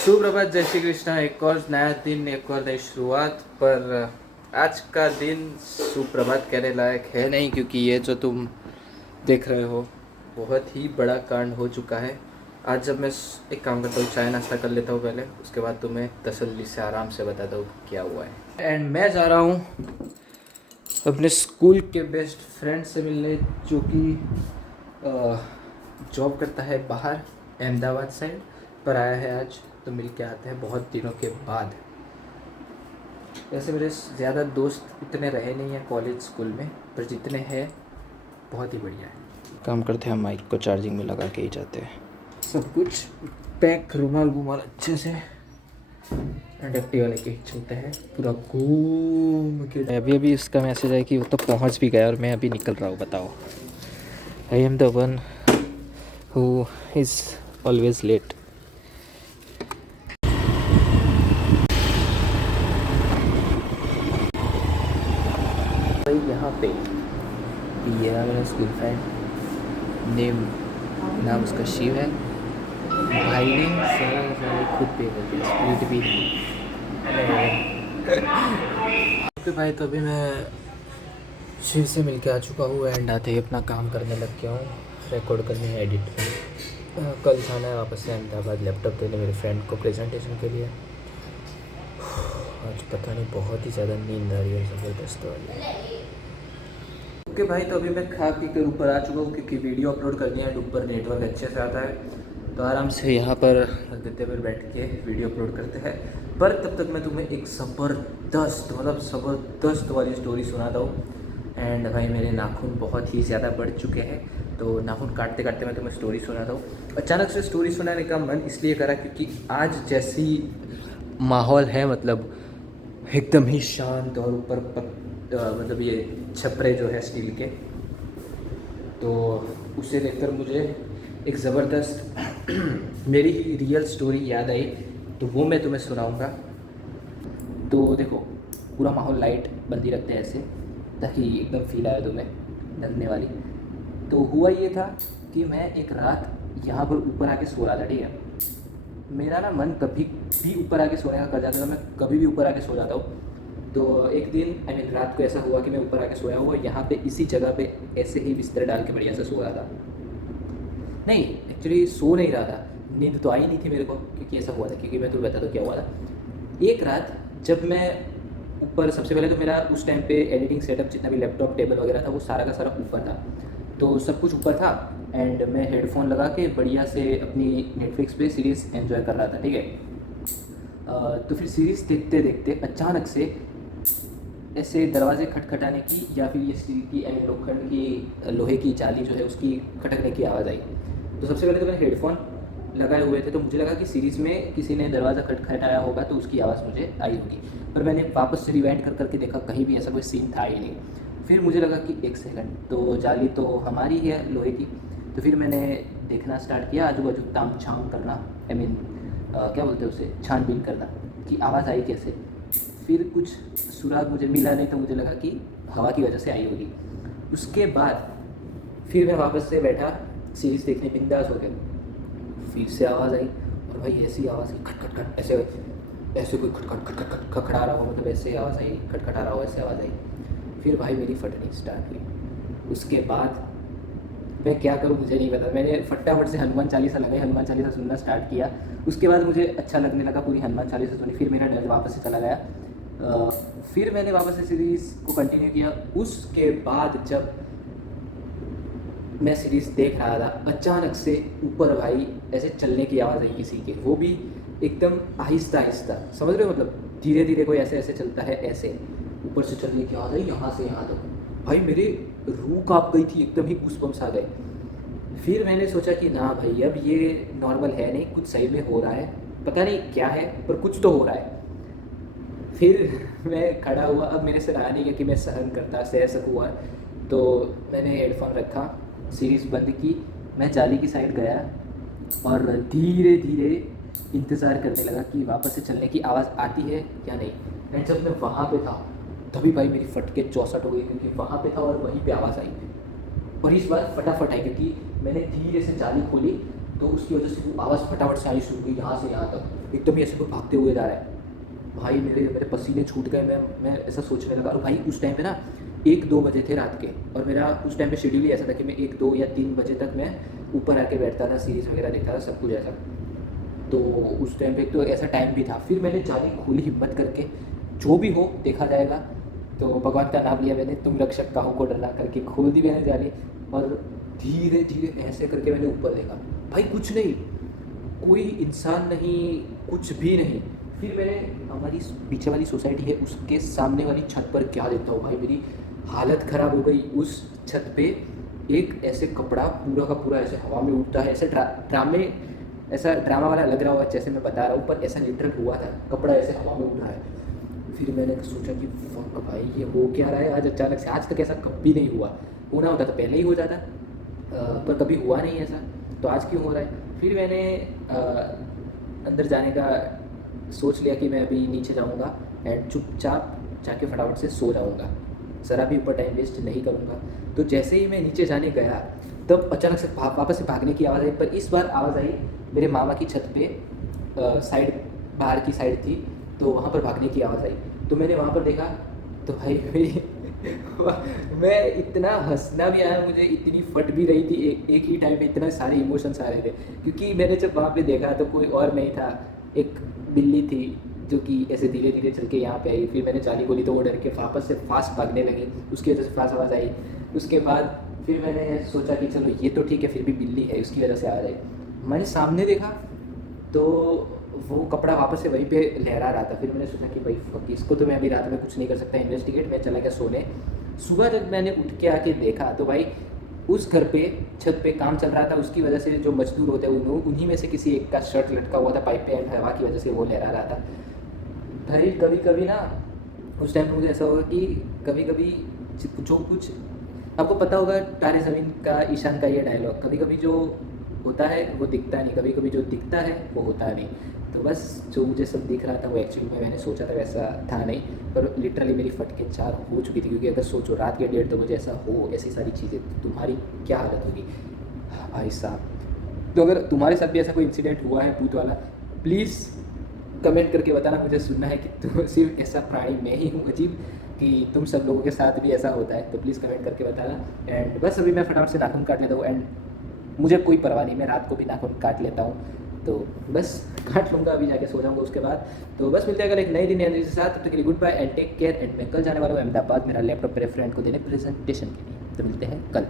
सुप्रभात, जय श्री कृष्णा। एक और नया दिन, एक और नई शुरुआत। पर आज का दिन सुप्रभात कहने लायक है नहीं, क्योंकि ये जो तुम देख रहे हो बहुत ही बड़ा कांड हो चुका है। आज जब मैं एक काम करता हूँ, चाय नाश्ता कर लेता हूँ पहले, उसके बाद तुम्हें तसल्ली से आराम से बताता हूँ क्या हुआ है। एंड मैं जा रहा हूँ अपने स्कूल के बेस्ट फ्रेंड से मिलने, जो कि जॉब करता है बाहर अहमदाबाद साइड पर आया है आज, तो मिल के आते हैं बहुत दिनों के बाद। वैसे मेरे ज़्यादा दोस्त इतने रहे नहीं हैं कॉलेज स्कूल में, पर जितने हैं बहुत ही बढ़िया है। काम करते हैं, माइक को चार्जिंग में लगा के ही जाते हैं। सब कुछ पैक, रुमाल वुमाल अच्छे से, एंड एक्टिवा लेके चलते हैं पूरा घूम के। अभी उसका मैसेज है कि वो तो पहुंच भी गया और मैं अभी निकल रहा हूँ। बताओ, I am the one who is always late. यहाँ पे ये रहा मेरा स्कूल फ्रेंड, नाम उसका शिव है। भाई ने सारा खुद पे कर दिया, स्प्लिट भी ओके भाई, तो अभी मैं शिव से मिल के आ चुका हूँ एंड आते ही अपना काम करने लग गया हूँ, रिकॉर्ड करने है, एडिट। कल जाना है वापस से अहमदाबाद लैपटॉप देने मेरे फ्रेंड को प्रेजेंटेशन के लिए। आज पता नहीं, बहुत ही ज़्यादा नींद आ रही है, ज़बरदस्त वाली। ओके भाई, तो अभी मैं खा पी कर ऊपर आ चुका हूँ, क्योंकि वीडियो अपलोड करनी है, ऊपर नेटवर्क अच्छे से आता है, तो आराम से यहाँ पर गद्दे पर बैठ के वीडियो अपलोड करते हैं। पर तब तक मैं तुम्हें एक ज़बरदस्त वाली स्टोरी सुनाता हूँ। एंड भाई मेरे नाखून बहुत ही ज़्यादा बढ़ चुके हैं, तो नाखून काटते काटते मैं तुम्हें स्टोरी सुनाता हूँ। अचानक से स्टोरी सुनाने का मन इसलिए करा क्योंकि आज जैसी माहौल है, मतलब एकदम ही शांत, और ऊपर मतलब ये छपरे जो है स्टील के, तो उसे देखकर मुझे एक ज़बरदस्त मेरी रियल स्टोरी याद आई, तो वो मैं तुम्हें सुनाऊंगा। तो देखो, पूरा माहौल लाइट बंदी रखते हैं ऐसे, ताकि एकदम फील आए तुम्हें डरने वाली। तो हुआ ये था कि मैं एक रात यहाँ पर ऊपर आके सो रहा था, ठीक है। मेरा ना मन कभी भी ऊपर आके सोने का कर जाता था, मैं कभी भी ऊपर आके सो जाता हूँ। तो एक दिन रात को ऐसा हुआ कि मैं ऊपर आके सोया हुआ, यहाँ पे इसी जगह पे ऐसे ही बिस्तर डाल के बढ़िया से सो रहा था। नहीं, एक्चुअली सो नहीं रहा था, नींद तो आई नहीं थी मेरे को, क्योंकि ऐसा हुआ था, क्योंकि मैं तुम्हें बता दूँ क्या हुआ था। एक रात जब मैं ऊपर, सबसे पहले तो मेरा उस टाइम पे एडिटिंग सेटअप जितना भी लैपटॉप टेबल वगैरह था वो सारा का सारा ऊपर था, तो सब कुछ ऊपर था। एंड मैं हेडफोन लगा के बढ़िया से अपनी नेटफ्लिक्स पे सीरीज़ एंजॉय कर रहा था, ठीक है। तो फिर सीरीज़ देखते देखते अचानक से ऐसे दरवाजे खटखटाने की, या फिर ये स्टील की लोखंड की लोहे की जाली जो है उसकी खटकने की आवाज़ आई। तो सबसे पहले तो मैंने हेडफोन लगाए हुए थे, तो मुझे लगा कि सीरीज़ में किसी ने दरवाज़ा खटखटाया होगा, तो उसकी आवाज़ मुझे आई होगी। पर मैंने वापस से रिवाइंड कर करके देखा, कहीं भी ऐसा कोई सीन था ही नहीं। फिर मुझे लगा कि एक सेकंड, तो जाली तो हमारी है लोहे की। तो फिर मैंने देखना स्टार्ट किया, आजू बाजू ताम झाम करना, क्या बोलते हैं उसे, छानबीन करना कि आवाज़ आई कैसे। फिर कुछ सुराग मुझे मिला नहीं, तो मुझे लगा कि हवा की वजह से आई होगी। उसके बाद फिर मैं वापस से बैठा सीरीज़ देखने, बिंदास हो गया। फिर से आवाज़ आई, और भाई ऐसी आवाज़ आई, खट खट खट, ऐसे कोई खट खट खट खट खट खटखटा रहा हो, मतलब ऐसे आवाज़ आई, खटखटा रहा हो ऐसे आवाज़ आई। फिर भाई मेरी फटनी स्टार्ट हुई। उसके बाद मैं क्या करूँ मुझे नहीं पता, मैंने फटाफट से हनुमान चालीसा लगाई, हनुमान चालीसा सुनना स्टार्ट किया। उसके बाद मुझे अच्छा लगने लगा, पूरी हनुमान चालीसा सुनी, फिर मेरा डर वापस से चला गया। फिर मैंने वापस से सीरीज़ को कंटिन्यू किया। उसके बाद जब मैं सीरीज़ देख रहा था, अचानक से ऊपर भाई ऐसे चलने की आवाज़ आई किसी की, वो भी एकदम आहिस्ता आहिस्ता, समझ रहे हो, मतलब धीरे धीरे कोई ऐसे ऐसे चलता है, ऐसे ऊपर से चलने की आवाज़ आई यहाँ से यहाँ तक। भाई मेरे रूह काँप गई थी, एकदम ही गूज़बम्स आ गए। फिर मैंने सोचा कि ना भाई, अब ये नॉर्मल है नहीं, कुछ सही में हो रहा है, पता नहीं क्या है पर कुछ तो हो रहा है। फिर मैं खड़ा हुआ, अब मेरे से रहा नहीं गया कि मैं सहन करता, सह सकूँ, तो मैंने हेडफोन रखा, सीरीज़ बंद की, मैं जाली की साइड गया और धीरे धीरे इंतज़ार करने लगा कि वापस से चलने की आवाज़ आती है या नहीं। एंड जब मैं वहाँ पे था, तभी भाई मेरी फट के चौसठ हो गई, क्योंकि वहाँ पे था और वहीं पे आवाज़ आई। और इस बार फटाफट आई, क्योंकि मैंने धीरे से जाली खोली, तो उसकी वजह से वो आवाज़ फटाफट से आनी शुरू हुई यहाँ से यहाँ तक, एकदम ही ऐसे कोई भागते हुए जा रहा है। भाई मेरे मेरे पसीने छूट गए, मैं ऐसा सोचने लगा। और भाई उस टाइम पे ना 1-2 बजे थे रात के, और मेरा उस टाइम पे शेड्यूल ही ऐसा था कि मैं 1-2 या 3 बजे तक मैं ऊपर आके बैठता था, सीरीज़ वगैरह देखता था, सब कुछ ऐसा। तो उस टाइम पे तो ऐसा टाइम भी था। फिर मैंने जाली खोली हिम्मत करके, जो भी हो देखा जाएगा। तो भगवान का नाम लिया मैंने, तुम रक्षक काहू को डरना करके खोल दी मैंने जाली, और धीरे धीरे ऐसे करके मैंने ऊपर देखा। भाई कुछ नहीं, कोई इंसान नहीं, कुछ भी नहीं। फिर मैंने हमारी पीछे वाली सोसाइटी है उसके सामने वाली छत पर क्या देखता हूँ भाई, मेरी हालत ख़राब हो गई। उस छत पे एक ऐसे कपड़ा पूरा का पूरा ऐसे हवा में उड़ता है, ऐसे ड्रामे ऐसा ड्रामा वाला लग रहा होगा जैसे मैं बता रहा हूँ, पर ऐसा लिटरल हुआ था, कपड़ा ऐसे हवा में उड़ रहा है। फिर मैंने सोचा कि फक भाई ये हो क्या रहा है आज अचानक से, आज तक ऐसा कभी नहीं हुआ। होना होता तो पहले ही हो जाता, पर कभी हुआ नहीं ऐसा, तो आज क्यों हो रहा है। फिर मैंने अंदर जाने का सोच लिया कि मैं अभी नीचे जाऊंगा एंड चुपचाप जाके फटाफट से सो जाऊंगा, ज़रा भी ऊपर टाइम वेस्ट नहीं करूंगा। तो जैसे ही मैं नीचे जाने गया, तब अचानक से वापस से भागने की आवाज़ आई, पर इस बार आवाज़ आई मेरे मामा की छत पे, साइड बाहर की साइड थी, तो वहाँ पर भागने की आवाज़ आई। तो मैंने वहाँ पर देखा, तो भाई मेरी मैं इतना हंसना भी आया मुझे, इतनी फट भी रही थी, एक ही टाइम पे इतना सारे इमोशंस आ रहे थे। क्योंकि मैंने जब वहाँ पे देखा तो कोई और नहीं था, एक बिल्ली थी जो कि ऐसे धीरे धीरे चल के यहाँ पे आई। फिर मैंने जाली खोली तो वो डर के वापस से फास्ट भागने लगी, उसकी वजह से फास्ट आवाज़ आई। उसके बाद फिर मैंने सोचा कि चलो ये तो ठीक है, फिर भी बिल्ली है उसकी वजह से आ जाए। मैंने सामने देखा तो वो कपड़ा वापस से वहीं पे लहरा रहा था। फिर मैंने सोचा कि भाई फक, इसको तो मैं अभी रात में कुछ नहीं कर सकता इन्वेस्टिगेट, मैं चला गया सोने। सुबह जब मैंने उठ के आके देखा तो भाई उस घर पे छत पे काम चल रहा था, उसकी वजह से जो मजदूर होते हैं उन्हीं में से किसी एक का शर्ट लटका हुआ था पाइप पे, एंड हवा की वजह से वो लहरा रहा था। भाई कभी कभी ना उस टाइम मुझे ऐसा होगा कि कभी कभी जो कुछ, आपको पता होगा तारे ज़मीन का ईशान का ये डायलॉग, कभी कभी जो होता है वो दिखता नहीं, कभी कभी जो दिखता है वो होता नहीं। तो बस जो मुझे सब दिख रहा था वो एक्चुअली में मैंने सोचा था वैसा था नहीं, पर लिटरली मेरी फट के 4 हो चुकी थी। क्योंकि अगर सोचो रात के 1:30 बजे ऐसा हो, ऐसी सारी चीज़ें, तो तुम्हारी क्या हालत होगी भाई साहब। तो अगर तुम्हारे साथ भी ऐसा कोई इंसिडेंट हुआ है भूत वाला, प्लीज़ कमेंट करके बताना, मुझे सुनना है कि तुम सिर्फ ऐसा प्राणी मैं ही हूँ अजीब, कि तुम सब लोगों के साथ भी ऐसा होता है। तो प्लीज़ कमेंट करके बताना। एंड बस अभी मैं फटाफट से नाखून काट लेता हूँ, एंड मुझे कोई परवाह नहीं, मैं रात को भी नाखून काट लेता हूँ। तो बस काट लूँगा, अभी जाके सो जाऊँगा उसके बाद। तो बस मिलते हैं कल एक नई दिन एनर्जी के साथ, तब तक के लिए goodbye and take care. And मैं कल जाने वाला हूँ अहमदाबाद मेरा लैपटॉप मेरे फ्रेंड को देने प्रेजेंटेशन के लिए। तो मिलते हैं कल।